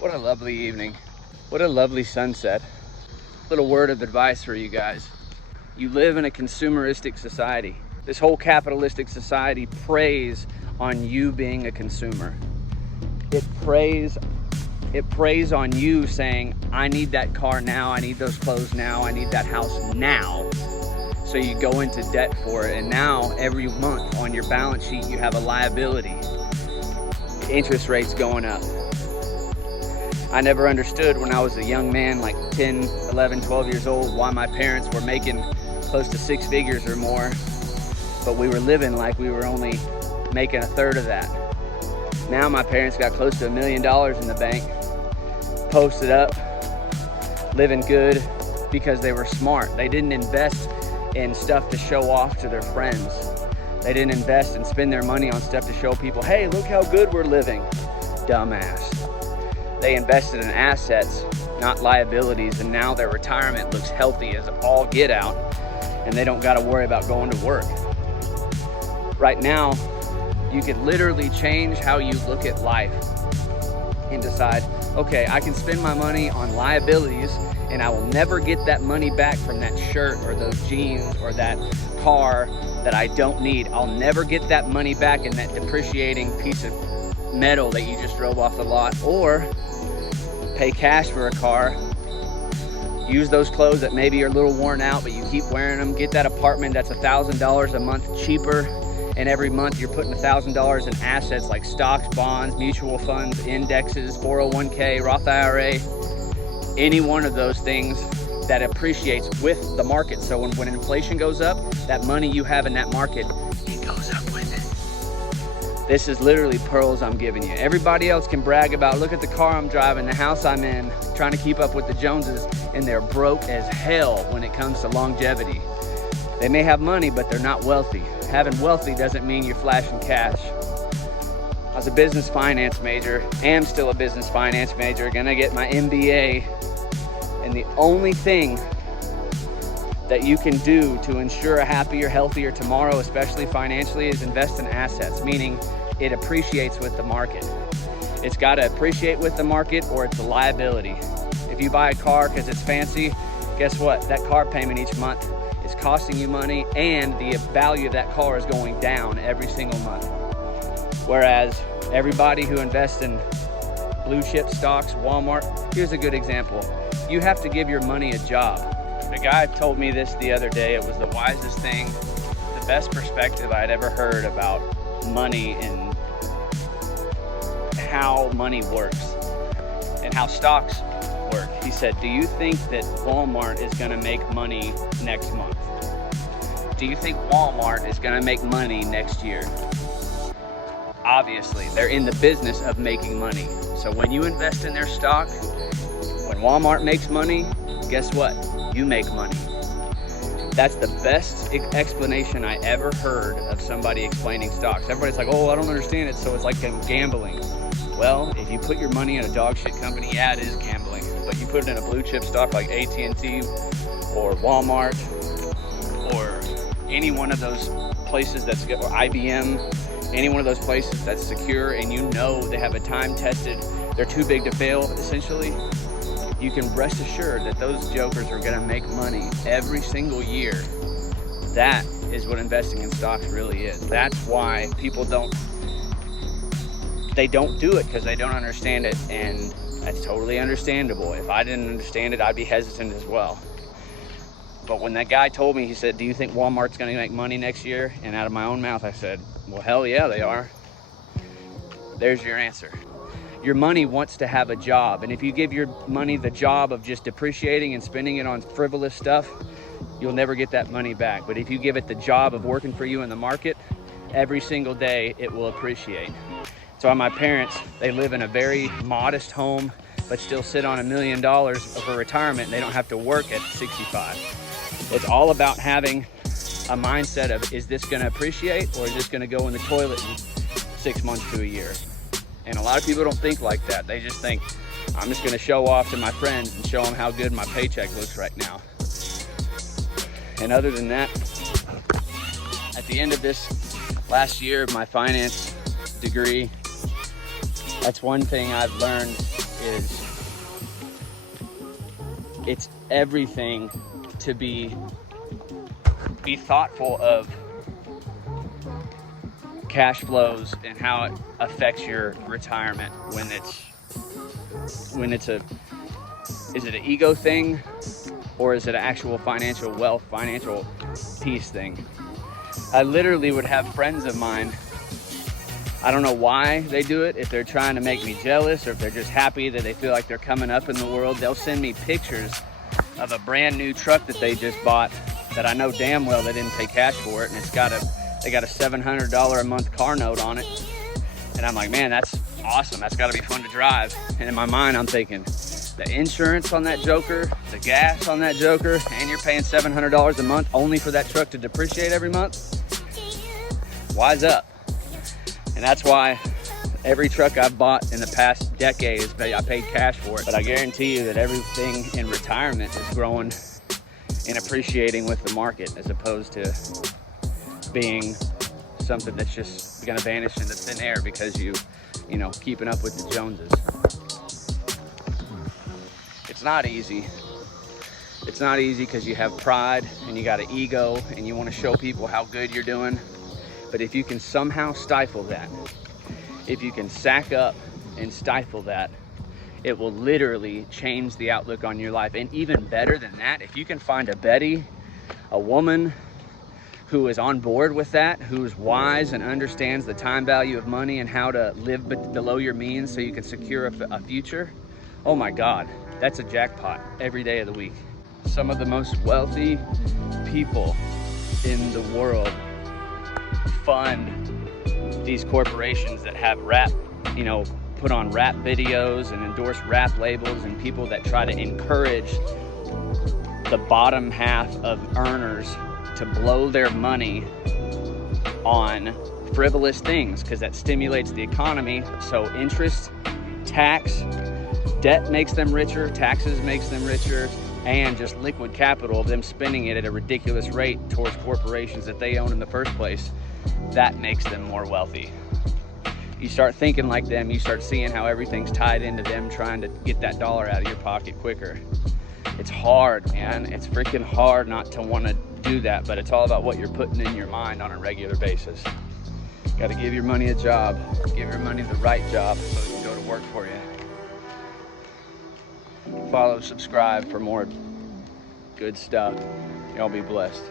What a lovely evening. What a lovely sunset. Little word of advice for you guys. You live in a consumeristic society. This whole capitalistic society preys on you being a consumer. It preys on you saying, I need that car now, I need those clothes now, I need that house now. So you go into debt for it, and now every month on your balance sheet you have a liability. Interest rates going up. I never understood when I was a young man, like 10, 11, 12 years old, why my parents were making close to 6 figures or more, but we were living like we were only making a third of that. Now my parents got close to $1 million in the bank, posted up, living good because they were smart. They didn't invest in stuff to show off to their friends. They didn't invest and spend their money on stuff to show people, hey, look how good we're living. Dumbass. They invested in assets, not liabilities, and now their retirement looks healthy as all get out, and they don't got to worry about going to work. Right now, you could literally change how you look at life and decide, okay, I can spend my money on liabilities and I will never get that money back from that shirt or those jeans or that car that I don't need. I'll never get that money back in that depreciating piece of metal that you just drove off the lot. Or pay cash for a car, use those clothes that maybe are a little worn out, but you keep wearing them, get that apartment that's $1,000 a month cheaper, and every month you're putting $1,000 in assets like stocks, bonds, mutual funds, indexes, 401k, Roth IRA, any one of those things that appreciates with the market. So when inflation goes up, that money you have in that market, it goes up with it. This is literally pearls I'm giving you. Everybody else can brag about, look at the car I'm driving, the house I'm in, trying to keep up with the Joneses, and they're broke as hell when it comes to longevity. They may have money, but they're not wealthy. Having wealthy doesn't mean you're flashing cash. I was a business finance major, am still a business finance major, gonna get my MBA, and the only thing that you can do to ensure a happier, healthier tomorrow, especially financially, is invest in assets, meaning it appreciates with the market. It's got to appreciate with the market or it's a liability. If you buy a car because it's fancy, guess what? That car payment each month is costing you money, and the value of that car is going down every single month. Whereas everybody who invests in blue chip stocks, Walmart, here's a good example. You have to give your money a job. A guy told me this the other day. It was the wisest thing, the best perspective I'd ever heard about money and how money works and how stocks work. He said, do you think that Walmart is going to make money next month? Do you think Walmart is going to make money next year? Obviously, they're in the business of making money. So when you invest in their stock, when Walmart makes money, guess what? You make money. That's the best explanation I ever heard of somebody explaining stocks. Everybody's like, oh, I don't understand it, so it's like gambling. Well, if you put your money in a dog shit company, yeah, it is gambling. But you put it in a blue chip stock like AT&T or Walmart or any one of those places that's good, or IBM, any one of those places that's secure and you know they have a time tested, they're too big to fail, essentially, you can rest assured that those jokers are going to make money every single year. That is what investing in stocks really is. That's why people don't do it, because they don't understand it, and that's totally understandable. If I didn't understand it, I'd be hesitant as well. But when that guy told me, he said, do you think Walmart's going to make money next year? And out of my own mouth, I said, well, hell yeah, they are. There's your answer. Your money wants to have a job, and if you give your money the job of just depreciating and spending it on frivolous stuff, you'll never get that money back. But if you give it the job of working for you in the market, every single day it will appreciate. So my parents, they live in a very modest home, but still sit on $1 million for retirement, and they don't have to work at 65. It's all about having a mindset of, is this gonna appreciate, or is this gonna go in the toilet in 6 months to a year? And a lot of people don't think like that. They just think, I'm just gonna show off to my friends and show them how good my paycheck looks right now. And other than that, at the end of this last year of my finance degree, that's one thing I've learned is it's everything to be thoughtful of cash flows and how it affects your retirement is it an ego thing, or is it an actual financial wealth, financial peace thing? I literally would have friends of mine, I don't know why they do it, if they're trying to make me jealous or if they're just happy that they feel like they're coming up in the world. They'll send me pictures of a brand new truck that they just bought that I know damn well they didn't pay cash for it, and they got a $700 a month car note on it. And I'm like, man, that's awesome. That's gotta be fun to drive. And in my mind, I'm thinking, the insurance on that joker, the gas on that joker, and you're paying $700 a month only for that truck to depreciate every month? Wise up. And that's why every truck I've bought in the past decade I paid cash for it. But I guarantee you that everything in retirement is growing and appreciating with the market, as opposed to being something that's just gonna vanish into thin air because you know, keeping up with the Joneses. It's not easy. It's not easy because you have pride and you got an ego and you want to show people how good you're doing. But if you can somehow stifle that, if you can sack up and stifle that, it will literally change the outlook on your life. And even better than that, if you can find a Betty, a woman who is on board with that, who's wise and understands the time value of money and how to live below your means so you can secure a future, oh my God, that's a jackpot every day of the week. Some of the most wealthy people in the world fund these corporations that have rap, put on rap videos and endorse rap labels, and people that try to encourage the bottom half of earners to blow their money on frivolous things, because that stimulates the economy. So interest, tax, debt makes them richer, taxes makes them richer, and just liquid capital of them spending it at a ridiculous rate towards corporations that they own in the first place, that makes them more wealthy. You start thinking like them, you start seeing how everything's tied into them trying to get that dollar out of your pocket quicker. It's hard, man. It's freaking hard not to want to do that, but it's all about what you're putting in your mind on a regular basis. Got to give your money a job, give your money the right job so it can go to work for you. Follow, subscribe for more good stuff. Y'all be blessed.